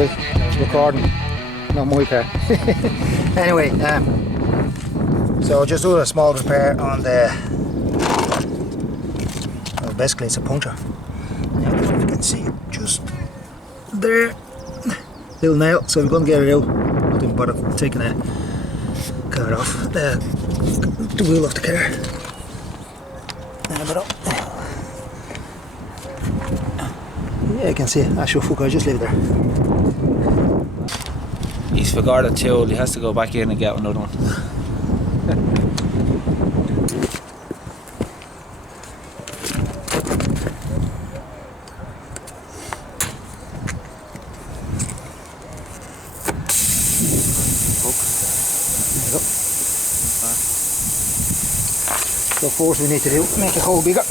Right, recording, not my car. Anyway, so just doing a small repair on the, well, basically it's a puncture. I don't know if you can see it just there, little nail, so we're going to get it out. Not even bother taking the car off, the wheel off the car. Yeah, you can see it. I should fuck, I just leave it there. He's forgot a tool, he has to go back in and get another one. So first we need to do, make the hole bigger.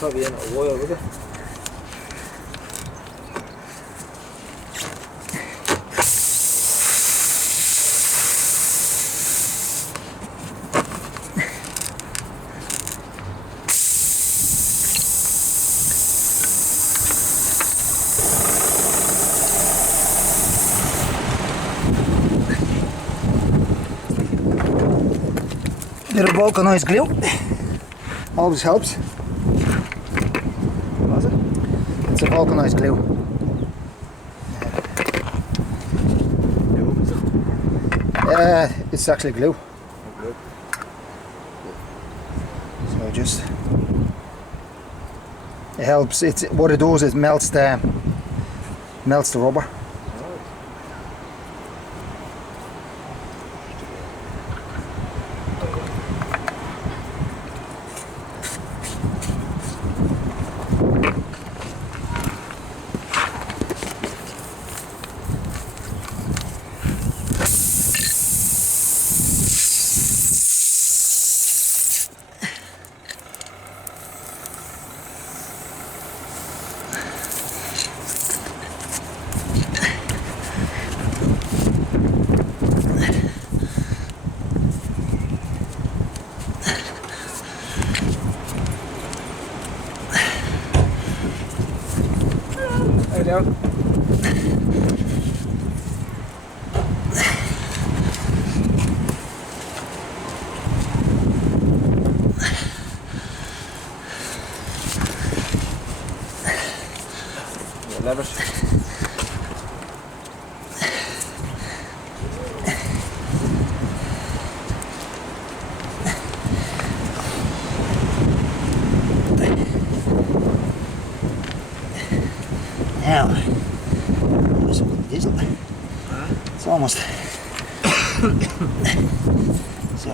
Probably in a while, would it? Bit of vulcanized glue always helps. Was it? It's a vulcanized glue. It's actually glue. So just it helps. It's what it does is melts the rubber. Down. Levers. Now, there's a diesel. It's almost. So,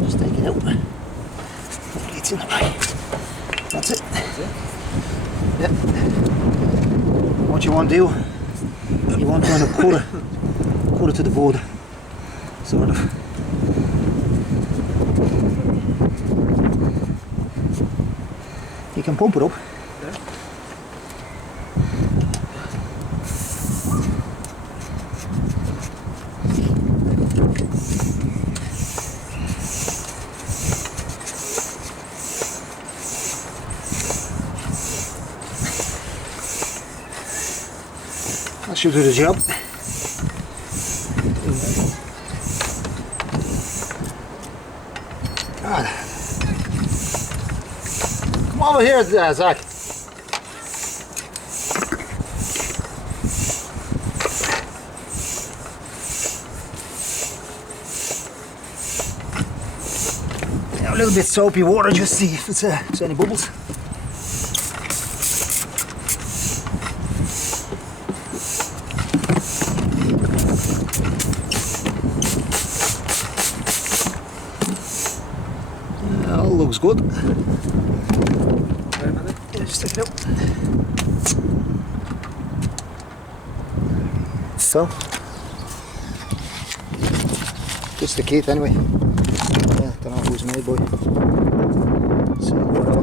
just take it out. Hopefully it's in the right. That's it. Yep. What you want to do, you want to kind of cut it to the board, sort of. You can pump it up. That should do the job. Come over here, Zach. A little bit soapy water, just see if it's any bubbles. All looks good. Yeah, just take it out. So, just the kit anyway. Yeah, don't know who's made by. So whatever.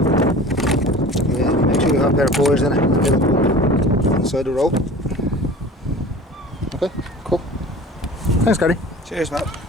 Yeah, make sure you have a pair of pliers in it, a little pump on the side of the road. Okay, cool. Thanks, Gary. Cheers, Matt.